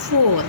4।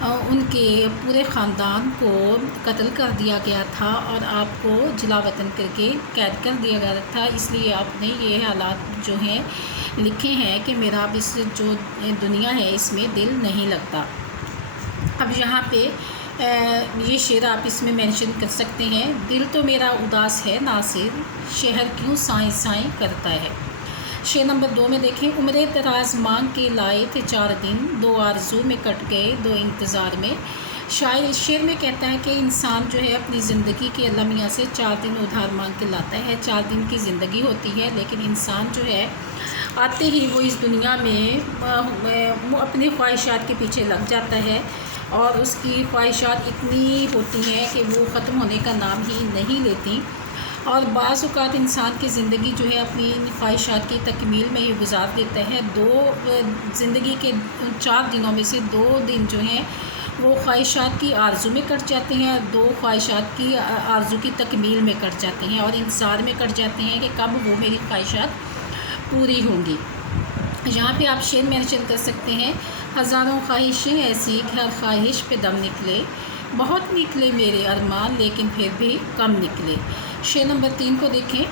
ان کے پورے خاندان کو قتل کر دیا گیا تھا اور آپ کو جلا وطن کر کے قید کر دیا گیا تھا، اس لیے آپ نے یہ حالات جو ہیں لکھے ہیں کہ میرا اب اس جو دنیا ہے اس میں دل نہیں لگتا۔ اب یہاں پہ یہ شعر آپ اس میں مینشن کر سکتے ہیں، دل تو میرا اداس ہے ناصر، شہر کیوں سائیں سائیں کرتا ہے۔ شعر نمبر 2 میں دیکھیں، عمرِ دراز مانگ کے لائے تھے 4 دن، 2 آرزو میں کٹ گئے 2 انتظار میں۔ شاعر اس شعر میں کہتا ہے کہ انسان جو ہے اپنی زندگی کے اللہ میاں سے 4 دن ادھار مانگ کے لاتا ہے، 4 دن کی زندگی ہوتی ہے، لیکن انسان جو ہے آتے ہی وہ اس دنیا میں اپنی خواہشات کے پیچھے لگ جاتا ہے، اور اس کی خواہشات اتنی ہوتی ہیں کہ وہ ختم ہونے کا نام ہی نہیں لیتی، اور بعض اوقات انسان کی زندگی جو ہے اپنی خواہشات کی تکمیل میں ہی گزار دیتا ہے۔ زندگی کے 4 دنوں میں سے 2 دن جو ہیں وہ خواہشات کی آرزو میں کٹ جاتے ہیں، اور 2 خواہشات کی آرزو کی تکمیل میں کٹ جاتے ہیں، اور انتظار میں کٹ جاتے ہیں کہ کب وہ میری خواہشات پوری ہوں گی۔ یہاں پہ آپ شعر مینشن کر سکتے ہیں، ہزاروں خواہشیں ایسی کہ ہر خواہش پہ دم نکلے، بہت نکلے میرے ارمان لیکن پھر بھی کم نکلے۔ شعر نمبر 3 کو دیکھیں،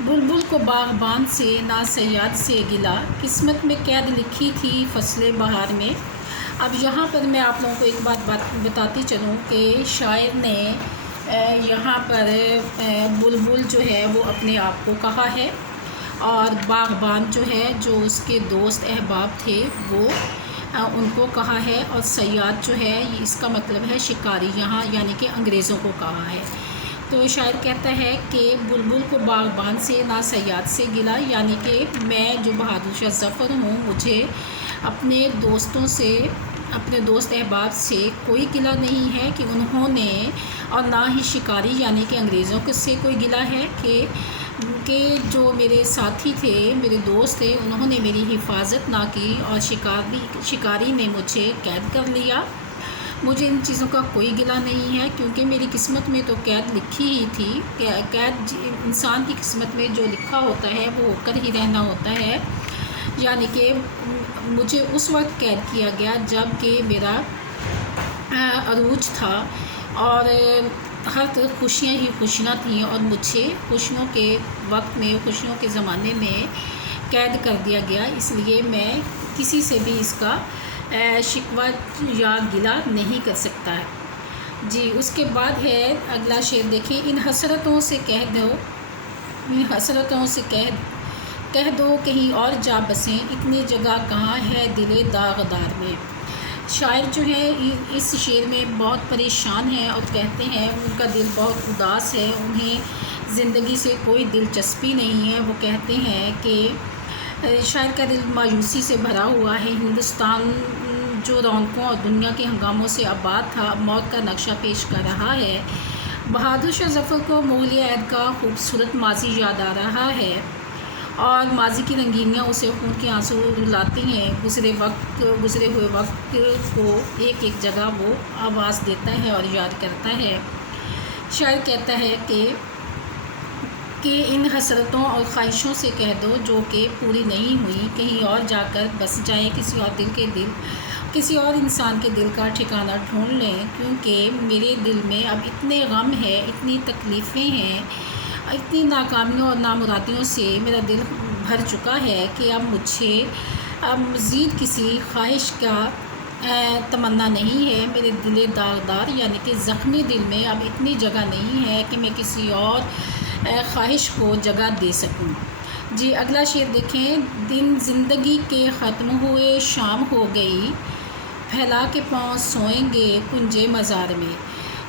بلبل کو باغبان سے نا صیاد سے گلا، قسمت میں قید لکھی تھی فصل بہار میں۔ اب یہاں پر میں آپ لوگوں کو ایک بات بتاتی چلوں کہ شاعر نے یہاں پر بلبل جو ہے وہ اپنے آپ کو کہا ہے، اور باغبان جو ہے جو اس کے دوست احباب تھے وہ ان کو کہا ہے، اور صیاد جو ہے اس کا مطلب ہے شکاری، یہاں یعنی کہ انگریزوں کو کہا ہے۔ تو شاعر کہتا ہے کہ بلبل کو باغبان سے نا صیاد سے گلا، یعنی کہ میں جو بہادر شاہ ظفر ہوں، مجھے اپنے دوستوں سے، اپنے دوست احباب سے کوئی گلہ نہیں ہے کہ انہوں نے، اور نہ ہی شکاری یعنی کہ انگریزوں سے کوئی گلہ ہے کہ جو میرے ساتھی تھے، میرے دوست تھے، انہوں نے میری حفاظت نہ کی، اور شکاری نے مجھے قید کر لیا۔ مجھے ان چیزوں کا کوئی گلہ نہیں ہے، کیونکہ میری قسمت میں تو قید لکھی ہی تھی۔ قید انسان کی قسمت میں جو لکھا ہوتا ہے وہ ہو کر ہی رہنا ہوتا ہے، یعنی کہ مجھے اس وقت قید کیا گیا جب کہ میرا عروج تھا، اور ہر طرف خوشیاں ہی خوشیاں تھیں، اور مجھے خوشیوں کے وقت میں، خوشیوں کے زمانے میں قید کر دیا گیا، اس لیے میں کسی سے بھی اس کا شکوہ یا گلہ نہیں کر سکتا ہے۔ جی اس کے بعد ہے اگلا شعر دیکھیں، ان حسرتوں سے کہہ دو، ان حسرتوں سے کہہ دو کہیں اور جا بسیں، اتنی جگہ کہاں ہے دل داغدار میں۔ شاعر جو ہے اس شعر میں بہت پریشان ہیں، اور کہتے ہیں ان کا دل بہت اداس ہے، انہیں زندگی سے کوئی دلچسپی نہیں ہے۔ وہ کہتے ہیں کہ شاعر کا دل مایوسی سے بھرا ہوا ہے، ہندوستان جو رونقوں اور دنیا کے ہنگاموں سے آباد تھا، موت کا نقشہ پیش کر رہا ہے۔ بہادر شاہ ظفر کو مغلیہ عہد کا خوبصورت ماضی یاد آ رہا ہے، اور ماضی کی رنگینیاں اسے خون کے آنسو رلاتی ہیں، گزرے ہوئے وقت کو ایک ایک جگہ وہ آواز دیتا ہے اور یاد کرتا ہے۔ شاعر کہتا ہے کہ ان حسرتوں اور خواہشوں سے کہہ دو جو کہ پوری نہیں ہوئی، کہیں اور جا کر بس جائیں، کسی اور انسان کے دل کا ٹھکانہ ڈھونڈ لیں، کیونکہ میرے دل میں اب اتنے غم ہے، اتنی تکلیفیں ہیں، اتنی ناکامیوں اور نامرادیوں سے میرا دل بھر چکا ہے کہ اب مجھے مزید کسی خواہش کا تمنا نہیں ہے۔ میرے دل داغدار یعنی کہ زخمی دل میں اب اتنی جگہ نہیں ہے کہ میں کسی اور خواہش کو جگہ دے سکوں۔ جی اگلا شعر دیکھیں، دن زندگی کے ختم ہوئے، شام ہو گئی، پھیلا کے پاؤں سوئیں گے کنجے مزار میں۔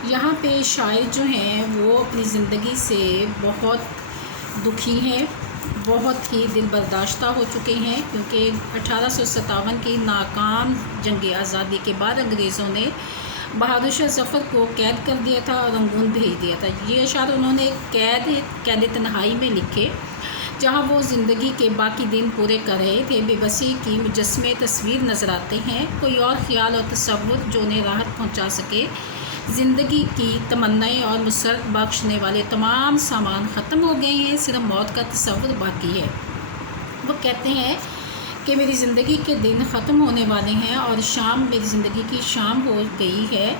یہاں پہ شاعر جو ہیں وہ اپنی زندگی سے بہت دکھی ہیں، بہت ہی دل برداشتہ ہو چکے ہیں، کیونکہ 1857 کی ناکام جنگ آزادی کے بعد انگریزوں نے بہادر شاہ ظفر کو قید کر دیا تھا اور رنگون بھیج دیا تھا۔ یہ اشعار انہوں نے قید تنہائی میں لکھے، جہاں وہ زندگی کے باقی دن پورے کر رہے تھے۔ بے بسی کی مجسمے تصویر نظر آتے ہیں، کوئی اور خیال اور تصور جو انہیں راحت پہنچا سکے۔ زندگی کی تمنائیں اور مسرت بخشنے والے تمام سامان ختم ہو گئے ہیں، صرف موت کا تصور باقی ہے۔ وہ کہتے ہیں کہ میری زندگی کے دن ختم ہونے والے ہیں اور شام میری زندگی کی شام ہو گئی ہے۔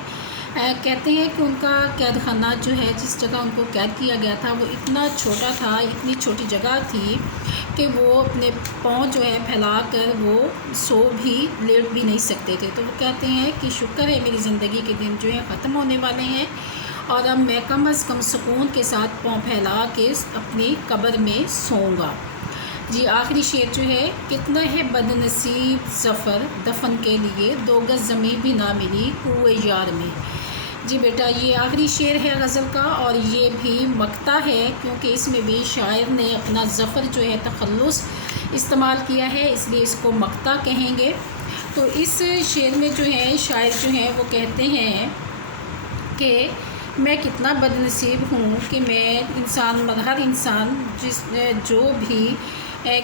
کہتے ہیں کہ ان کا قید خانہ جو ہے، جس جگہ ان کو قید کیا گیا تھا، وہ اتنا چھوٹا تھا، اتنی چھوٹی جگہ تھی کہ وہ اپنے پاؤں جو ہے پھیلا کر وہ سو بھی لیٹ بھی نہیں سکتے تھے۔ تو وہ کہتے ہیں کہ شکر ہے میری زندگی کے دن جو ہے ختم ہونے والے ہیں اور اب میں کم از کم سکون کے ساتھ پاؤں پھیلا کے اپنی قبر میں سوؤں گا۔ جی آخری شعر جو ہے، کتنا ہے بد نصیب سفر دفن کے لیے، 2 گز زمین بھی نہ ملی کوئے یار میں۔ جی بیٹا یہ آخری شعر ہے غزل کا، اور یہ بھی مقطع ہے کیونکہ اس میں بھی شاعر نے اپنا ظفر جو ہے تخلص استعمال کیا ہے، اس لیے اس کو مقطع کہیں گے۔ تو اس شعر میں جو ہے شاعر جو ہیں وہ کہتے ہیں کہ میں کتنا بد نصیب ہوں کہ میں ہر انسان جو بھی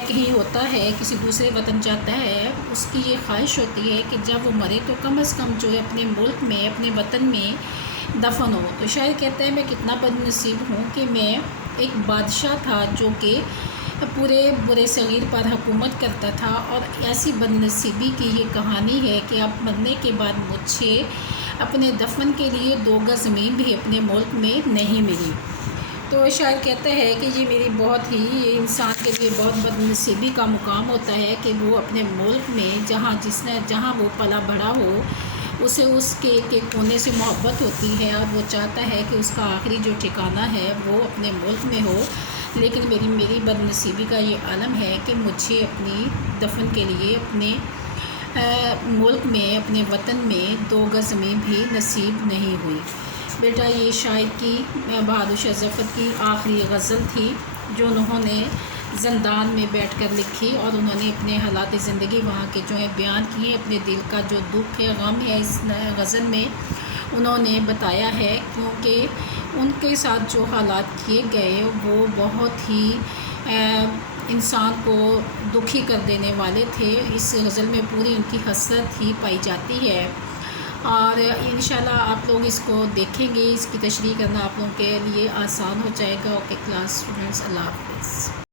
کہیں ہوتا ہے، کسی دوسرے وطن جاتا ہے، اس کی یہ خواہش ہوتی ہے کہ جب وہ مرے تو کم از کم جو ہے اپنے ملک میں، اپنے وطن میں دفن ہو۔ تو شاعر کہتا ہے میں کتنا بد نصیب ہوں کہ میں ایک بادشاہ تھا جو کہ پورے برے صغیر پر حکومت کرتا تھا، اور ایسی بد نصیبی کی یہ کہانی ہے کہ اب مرنے کے بعد مجھے اپنے دفن کے لیے 2 گز زمین بھی اپنے ملک میں نہیں ملی۔ تو شاعر کہتا ہے کہ یہ میری بہت ہی، یہ انسان کے لیے بہت بد نصیبی کا مقام ہوتا ہے کہ وہ اپنے ملک میں جہاں وہ پلا بڑھا ہو، اسے اس کے کونے سے محبت ہوتی ہے اور وہ چاہتا ہے کہ اس کا آخری جو ٹھکانہ ہے وہ اپنے ملک میں ہو، لیکن میری بد نصیبی کا یہ عالم ہے کہ مجھے اپنی دفن کے لیے اپنے ملک میں، اپنے وطن میں 2 گز زمین بھی نصیب نہیں ہوئی۔ بیٹا یہ شاعر کی، بہادر شاہ ظفر کی آخری غزل تھی جو انہوں نے زندان میں بیٹھ کر لکھی، اور انہوں نے اپنے حالات زندگی وہاں کے جو ہے بیان کیے، اپنے دل کا جو دکھ ہے، غم ہے، اس غزل میں انہوں نے بتایا ہے، کیونکہ ان کے ساتھ جو حالات کیے گئے وہ بہت ہی انسان کو دکھی کر دینے والے تھے۔ اس غزل میں پوری ان کی حسرت ہی پائی جاتی ہے، اور انشاءاللہ آپ لوگ اس کو دیکھیں گے، اس کی تشریح کرنا آپ لوگوں کے لیے آسان ہو جائے گا۔ اوکے کلاس اسٹوڈنٹس، اللہ حافظ۔